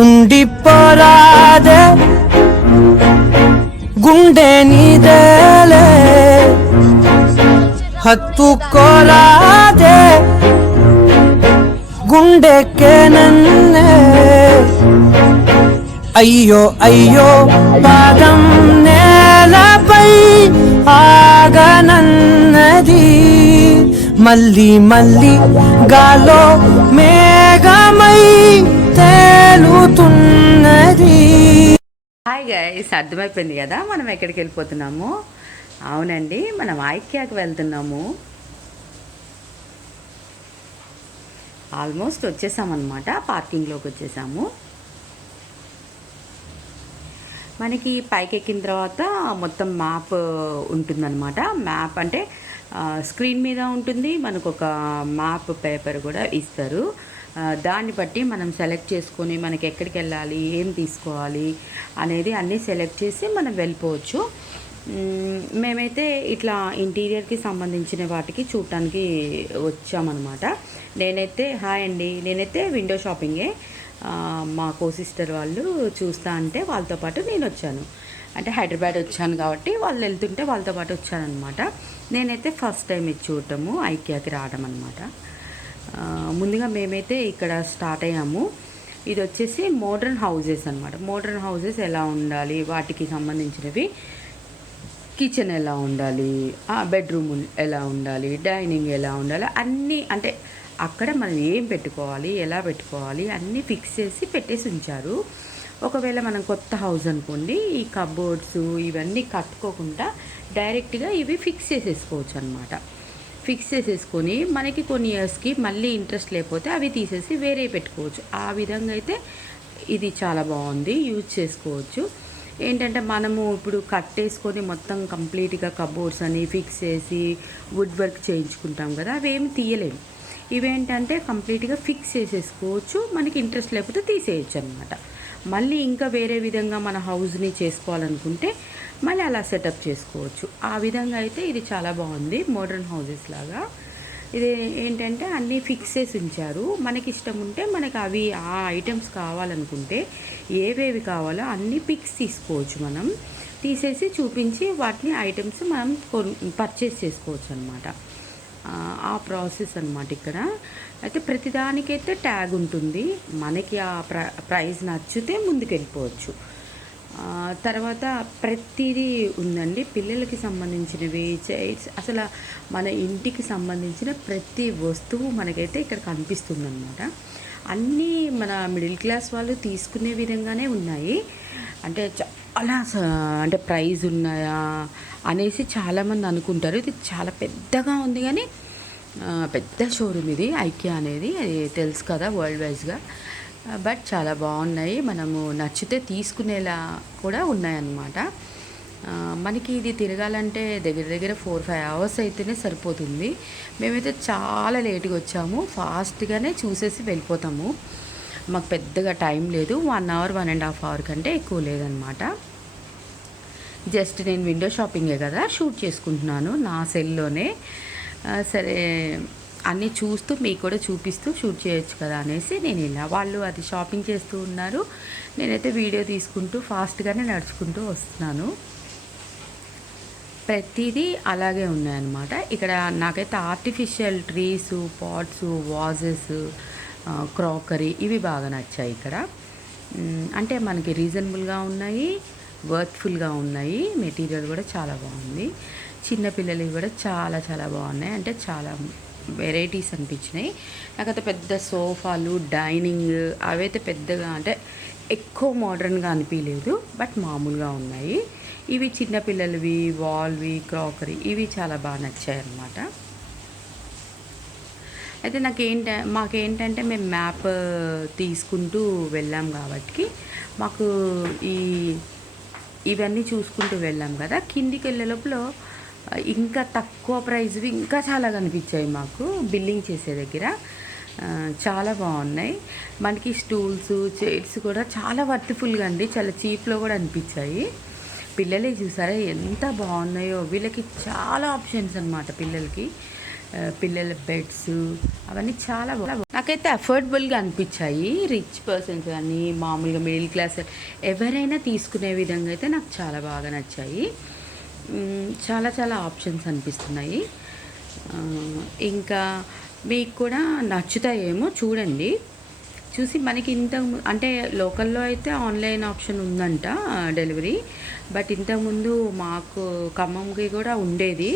ఉండిపోరాదే గుండె నీదేలే హత్తుకోరాదే గుండెకే నన్నే అయ్యో అయ్యో పాదం నేలపై ఆగనన్నది మళ్ళీ మళ్ళీ గాలో మేఘమై తేలుతున్నది. హాయ్ గైస్, అర్థమైపోయింది కదా మనం ఎక్కడికి వెళ్ళిపోతున్నాము. అవునండి, మనం ఐక్యాకి వెళ్తున్నాము. ఆల్మోస్ట్ వచ్చేసామన్నమాట, పార్కింగ్లోకి వచ్చేసాము. మనకి పైకి ఎక్కిన తర్వాత మొత్తం మ్యాప్ ఉంటుందన్నమాట. మ్యాప్ అంటే స్క్రీన్ మీద ఉంటుంది, మనకు ఒక మ్యాప్ పేపర్ కూడా ఇస్తారు. దాన్ని బట్టి మనం సెలెక్ట్ చేసుకొని మనకి ఎక్కడికి వెళ్ళాలి, ఏం తీసుకోవాలి అనేది అన్నీ సెలెక్ట్ చేసి మనం వెళ్ళిపోవచ్చు. మేమైతే ఇట్లా ఇంటీరియర్కి సంబంధించిన వాటికి చూడటానికి వచ్చామన్నమాట. హాయ్ అండి, నేనైతే విండో షాపింగే. మా సిస్టర్ వాళ్ళు చూస్తా అంటే వాళ్ళతో పాటు నేను వచ్చాను. అంటే హైదరాబాద్ వచ్చాను కాబట్టి వాళ్ళు వెళ్తుంటే వాళ్ళతో పాటు వచ్చానమాట. నేనైతే ఫస్ట్ టైం ఇది చూడటము, ఐకియాకి రావడం అనమాట. ముందుగా మేమైతే ఇక్కడ స్టార్ట్ అయ్యాము. ఇది వచ్చేసి మోడ్రన్ హౌజెస్ అనమాట. మోడ్రన్ హౌజెస్ ఎలా ఉండాలి, వాటికి సంబంధించినవి, కిచెన్ ఎలా ఉండాలి, బెడ్రూమ్ ఎలా ఉండాలి, డైనింగ్ ఎలా ఉండాలి, అన్నీ అంటే అక్కడ మనం ఏం పెట్టుకోవాలి, ఎలా పెట్టుకోవాలి అన్నీ ఫిక్స్ చేసి పెట్టేసి ఉంచారు. ఒకవేళ మనం కొత్త హౌస్ అనుకోండి, ఈ కబోర్డ్స్ ఇవన్నీ కట్టుకోకుండా డైరెక్ట్గా ఇవి ఫిక్స్ చేసేసుకోవచ్చు అనమాట. ఫిక్స్ చేసేసుకొని మనకి కొన్ని ఇయర్స్కి మళ్ళీ ఇంట్రెస్ట్ లేకపోతే అవి తీసేసి వేరే పెట్టుకోవచ్చు. ఆ విధంగా అయితే ఇది చాలా బాగుంది, యూజ్ చేసుకోవచ్చు. ఏంటంటే మనము ఇప్పుడు కట్టేసుకొని మొత్తం కంప్లీట్గా కబోర్డ్స్ అని ఫిక్స్ చేసి వుడ్ వర్క్ చేయించుకుంటాం కదా, అవేమి తీయలేము. ఇవేంటంటే కంప్లీట్గా ఫిక్స్ చేసేసుకోవచ్చు, మనకి ఇంట్రెస్ట్ లేకపోతే తీసేయచ్చు అనమాట. మళ్ళీ ఇంకా వేరే విధంగా మన హౌస్ని చేసుకోవాలనుకుంటే మళ్ళీ అలా సెటప్ చేసుకోవచ్చు. ఆ విధంగా అయితే ఇది చాలా బాగుంది, మోడర్న్ హౌసెస్ లాగా. ఇది ఏంటంటే అన్నీ ఫిక్స్ చేసి ఉంచారు. మనకి ఇష్టం ఉంటే మనకి అవి ఆ ఐటమ్స్ కావాలనుకుంటే ఏవేవి కావాలో అన్నీ పిక్స్ తీసుకోవచ్చు. మనం తీసేసి చూపించి వాటిని ఐటమ్స్ మనం పర్చేస్ చేసుకోవచ్చు అనమాట. ఆ ప్రాసెస్ అనమాట ఇక్కడ. అయితే ప్రతిదానికైతే ట్యాగ్ ఉంటుంది, మనకి ఆ ప్రైస్ నచ్చితే ముందుకెళ్ళిపోవచ్చు. తర్వాత ప్రతిదీ ఉందండి, పిల్లలకి సంబంధించినవి, చైర్స్, అసలు మన ఇంటికి సంబంధించిన ప్రతి వస్తువు మనకైతే ఇక్కడ కనిపిస్తుంది అనమాట. అన్నీ మన మిడిల్ క్లాస్ వాళ్ళు తీసుకునే విధంగానే ఉన్నాయి. అంటే చాలా అంటే ప్రైజ్ ఉన్నాయా అనేసి చాలామంది అనుకుంటారు. ఇది చాలా పెద్దగా ఉంది, కానీ పెద్ద షోరూమ్ ఇది ఐకియా అనేది, అది తెలుసు కదా వరల్డ్ వైజ్గా. బట్ చాలా బాగున్నాయి, మనము నచ్చితే తీసుకునేలా కూడా ఉన్నాయన్నమాట. మనకి ఇది తిరగాలంటే దగ్గర దగ్గర 4-5 అవర్స్ అయితేనే సరిపోతుంది. మేమైతే చాలా లేట్గా వచ్చాము, ఫాస్ట్గానే చూసేసి వెళ్ళిపోతాము. మాకు పెద్దగా టైం లేదు, 1 అవర్ 1.5 అవర్ కంటే ఎక్కువ లేదనమాట. జస్ట్ నేను విండో షాపింగే కదా షూట్ చేసుకుంటున్నాను నా సెల్లోనే. సరే అన్నీ చూస్తూ మీకు కూడా చూపిస్తూ షూట్ చేయొచ్చు కదా అనేసి నేను ఇలా, వాళ్ళు అది షాపింగ్ చేస్తూ ఉన్నారు, నేనైతే వీడియో తీసుకుంటూ ఫాస్ట్గానే నడుచుకుంటూ వస్తున్నాను. ప్రతిదీ అలాగే ఉన్నాయన్నమాట. ఇక్కడ నాకైతే artificial trees, pots, vases, crockery ఇవి బాగా నచ్చాయి ఇక్కడ. అంటే మనకి రీజనబుల్గా ఉన్నాయి, వర్త్ఫుల్గా ఉన్నాయి, మెటీరియల్ కూడా చాలా బాగుంది. చిన్నపిల్లలవి కూడా చాలా చాలా బాగున్నాయి, అంటే చాలా వెరైటీస్ అనిపించినాయి. నాకైతే పెద్ద సోఫాలు, డైనింగ్ అవైతే పెద్దగా అంటే ఎక్కువ మోడర్న్గా అనిపించలేదు, బట్ మామూలుగా ఉన్నాయి. ఇవి చిన్నపిల్లలవి, వాల్వి, క్రాకరీ ఇవి చాలా బాగా నచ్చాయి అన్నమాట. అయితే మాకేంటంటే మేము మ్యాప్ తీసుకుంటూ వెళ్ళాం కాబట్టి మాకు ఇవన్నీ చూసుకుంటూ వెళ్ళాం కదా, కిందికి వెళ్ళే లోపల ఇంకా తక్కువ ప్రైస్వి ఇంకా చాలా కనిపించాయి మాకు బిల్లింగ్ చేసే దగ్గర. చాలా బాగున్నాయి. మనకి స్టూల్స్, చైర్స్ కూడా చాలా వర్త్ఫుల్గా అండి, చాలా చీప్లో కూడా అనిపించాయి. పిల్లలే చూసారా ఎంత బాగున్నాయో, వీళ్ళకి చాలా ఆప్షన్స్ అనమాట పిల్లలకి. పిల్లల బెడ్స్ అవన్నీ చాలా నాకైతే అఫోర్డబుల్గా అనిపించాయి. రిచ్ పర్సన్స్ కానీ మామూలుగా మిడిల్ క్లాస్ ఎవరైనా తీసుకునే విధంగా అయితే నాకు చాలా బాగా నచ్చాయి. చాలా చాలా ఆప్షన్స్ అనిపిస్తున్నాయి. ఇంకా మీకు కూడా నచ్చుతాయేమో చూడండి. చూసి మనకి అంటే లోకల్లో అయితే ఆన్లైన్ ఆప్షన్ ఉందంట డెలివరీ. బట్ ఇంతకుముందు మాకు ఖమ్మంకి కూడా ఉండేది.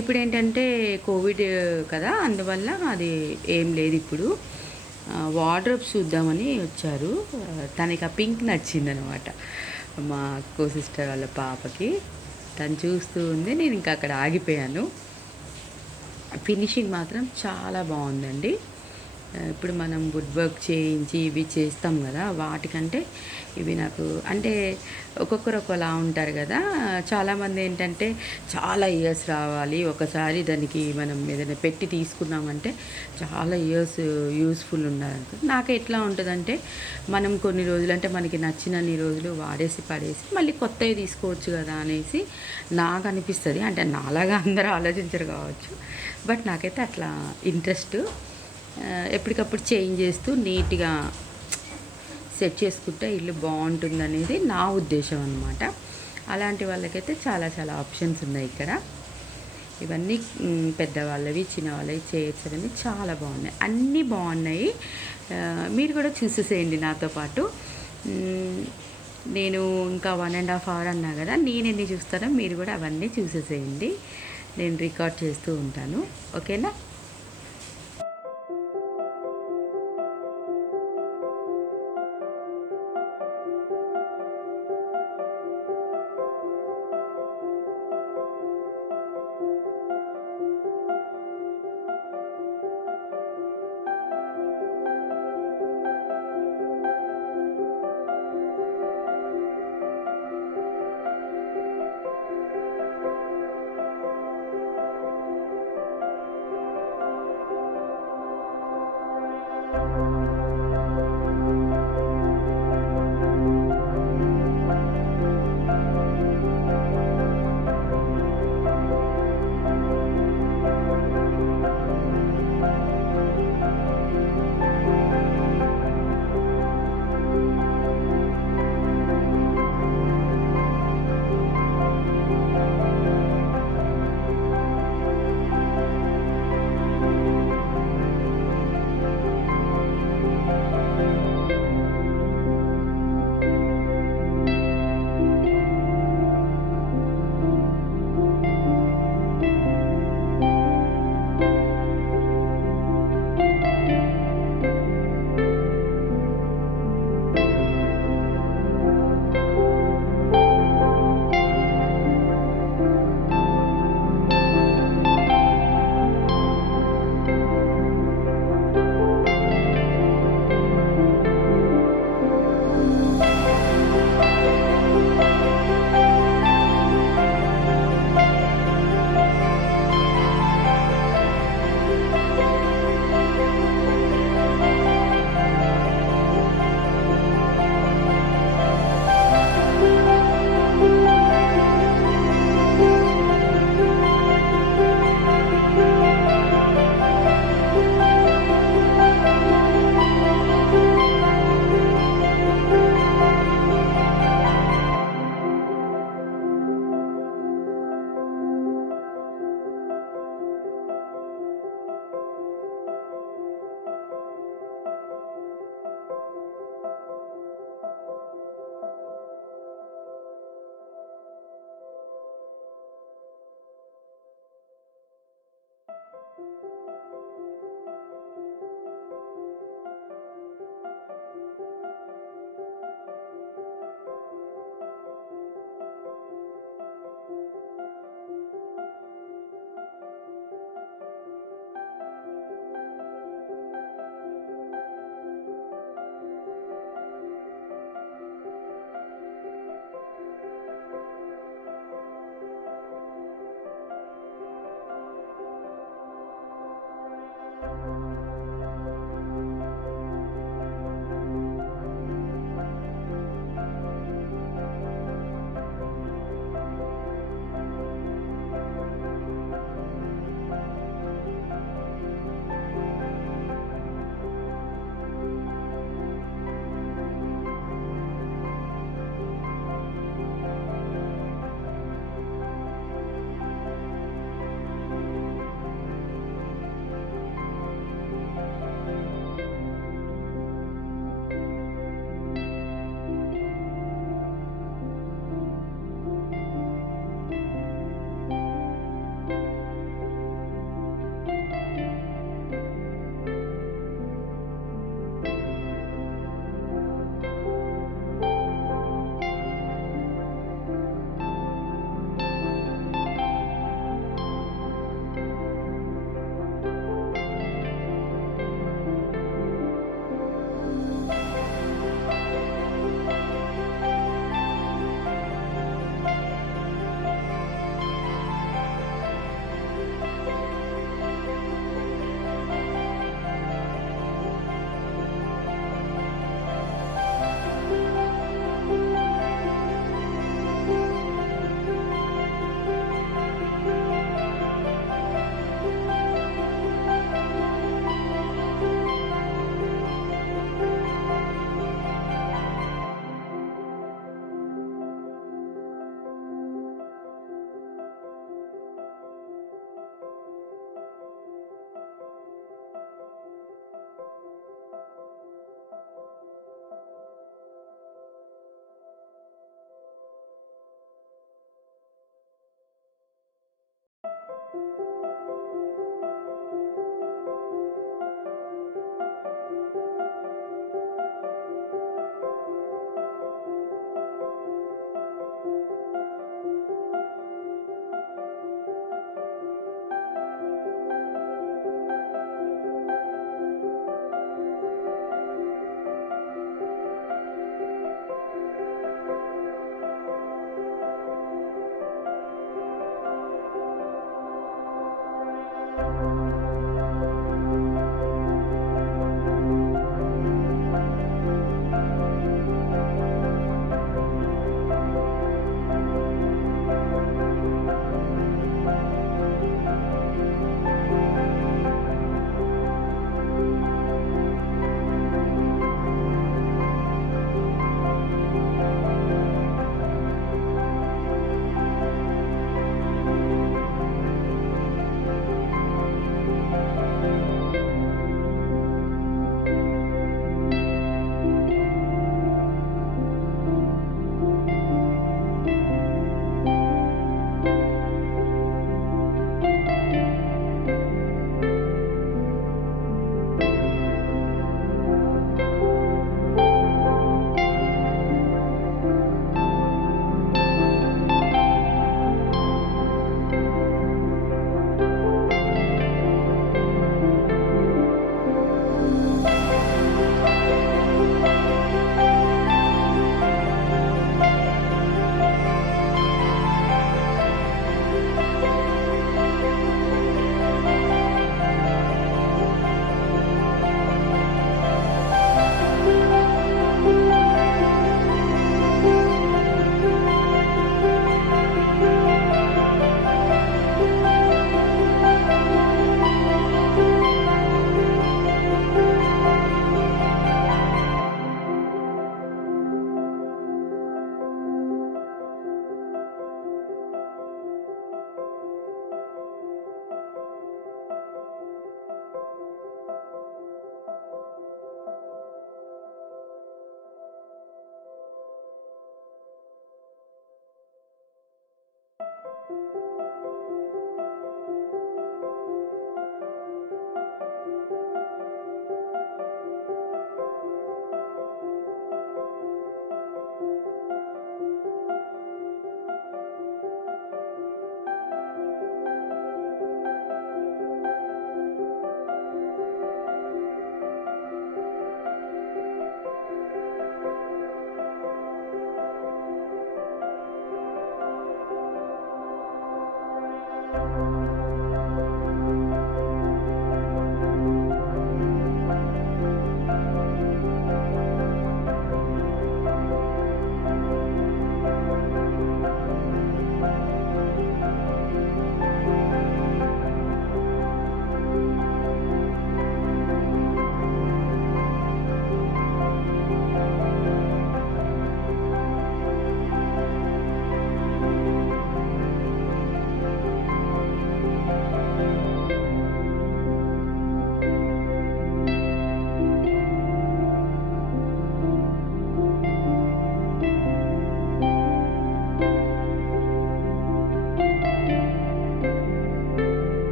ఇప్పుడు ఏంటంటే కోవిడ్ కదా, అందువల్ల అది ఏం లేదు ఇప్పుడు. వార్డ్రోబ్స్ చూద్దామని వచ్చారు. తనకి ఆ పింక్ నచ్చిందనమాట, మా కో సిస్టర్ వాళ్ళ పాపకి. తను చూస్తూ ఉంది, నేను ఇంకా అక్కడ ఆగిపోయాను. ఫినిషింగ్ మాత్రం చాలా బాగుందండి. ఇప్పుడు మనం వుడ్ వర్క్ చేయించి ఇవి చేస్తాం కదా, వాటికంటే ఇవి నాకు అంటే ఒక్కొక్కరు ఒకలా ఉంటారు కదా. చాలామంది ఏంటంటే చాలా ఇయర్స్ రావాలి, ఒకసారి దానికి మనం ఏదైనా పెట్టి తీసుకున్నామంటే చాలా ఇయర్స్ యూస్ఫుల్ ఉండాలి. నాకు ఎట్లా ఉంటుందంటే మనం కొన్ని రోజులు అంటే మనకి నచ్చినన్ని రోజులు వాడేసి పడేసి మళ్ళీ కొత్తవి తీసుకోవచ్చు కదా అనేసి నాకు అనిపిస్తుంది. అంటే నాలాగా అందరూ ఆలోచించరు కావచ్చు, బట్ నాకైతే అట్లా ఇంట్రెస్ట్. ఎప్పటికప్పుడు చేంజ్ చేస్తూ నీట్గా సెట్ చేసుకుంటే ఇల్లు బాగుంటుందనేది నా ఉద్దేశం అన్నమాట. అలాంటి వాళ్ళకైతే చాలా చాలా ఆప్షన్స్ ఉన్నాయి ఇక్కడ. ఇవన్నీ పెద్దవాళ్ళవి చిన్నవాళ్ళవి చేయొచ్చని చాలా బాగున్నాయి, అన్నీ బాగున్నాయి. మీరు కూడా చూసేసేయండి నాతో పాటు. నేను ఇంకా 1.5 hour అన్నా కదా, నేను ఎన్ని చూస్తానో మీరు కూడా అవన్నీ చూసేసేయండి. నేను రికార్డ్ చేస్తూ ఉంటాను, ఓకేనా?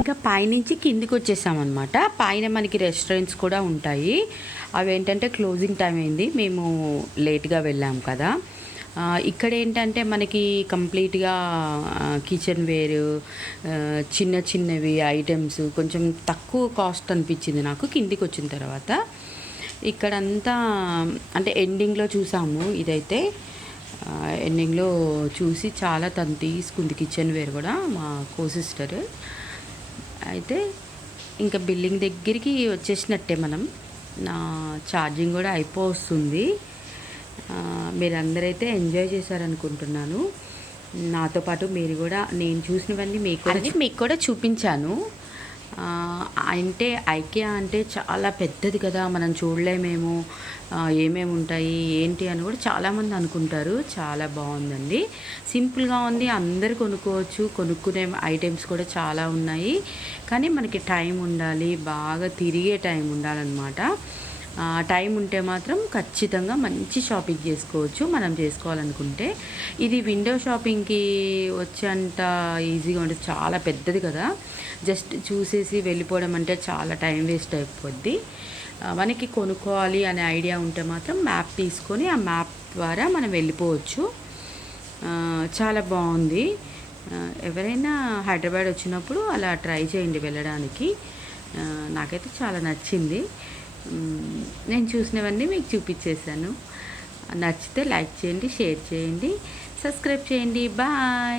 ఇంకా పైనుంచి కిందికి వచ్చేసామన్నమాట. పైన మనకి రెస్టారెంట్స్ కూడా ఉంటాయి. అవి ఏంటంటే క్లోజింగ్ టైం అయింది, మేము లేట్గా వెళ్ళాం కదా. ఇక్కడ ఏంటంటే మనకి కంప్లీట్గా కిచెన్ వేరు, చిన్న చిన్నవి ఐటమ్స్ కొంచెం తక్కువ కాస్ట్ అనిపించింది నాకు కిందికి వచ్చిన తర్వాత. ఇక్కడంతా అంటే ఎండింగ్లో చూసాము, ఇదైతే ఎండింగ్లో చూసి చాలా తను తీసుకుంది కిచెన్ వేర్ కూడా మా కో సిస్టర్. అయితే ఇంకా బిల్లింగ్ దగ్గరికి వచ్చేసినట్టే మనం. నా ఛార్జింగ్ కూడా అయిపోతుంది. మీరందరైతే ఎంజాయ్ చేశారనుకుంటున్నాను. నాతో పాటు మీరు కూడా నేను చూసినవన్నీ మీకు కూడా చూపించాను. అంటే ఐకియా అంటే చాలా పెద్దది కదా, మనం చూడలేమేమో, ఏమేమి ఉంటాయి ఏంటి అని కూడా చాలామంది అనుకుంటారు. చాలా బాగుందండి, సింపుల్గా ఉంది, అందరు కొనుక్కోవచ్చు. కొనుక్కునే ఐటమ్స్ కూడా చాలా ఉన్నాయి, కానీ మనకి టైం ఉండాలి, బాగా తిరిగే టైం ఉండాలన్నమాట. టైం ఉంటే మాత్రం ఖచ్చితంగా మంచి షాపింగ్ చేసుకోవచ్చు మనం చేసుకోవాలనుకుంటే. ఇది విండో షాపింగ్కి వచ్చేంత ఈజీగా ఉంటుంది, చాలా పెద్దది కదా. జస్ట్ చూసేసి వెళ్ళిపోవడం అంటే చాలా టైం వేస్ట్ అయిపోద్ది. మనకి కొనుక్కోవాలి అనే ఐడియా ఉంటే మాత్రం మ్యాప్ తీసుకొని ఆ మ్యాప్ ద్వారా మనం వెళ్ళిపోవచ్చు. చాలా బాగుంది. ఎవరైనా హైదరాబాద్ వచ్చినప్పుడు అలా ట్రై చేయండి వెళ్ళడానికి. నాకైతే చాలా నచ్చింది. నేను చూసినవన్నీ మీకు చూపించేశాను. నచ్చితే లైక్ చేయండి, షేర్ చేయండి, సబ్స్క్రైబ్ చేయండి. బాయ్.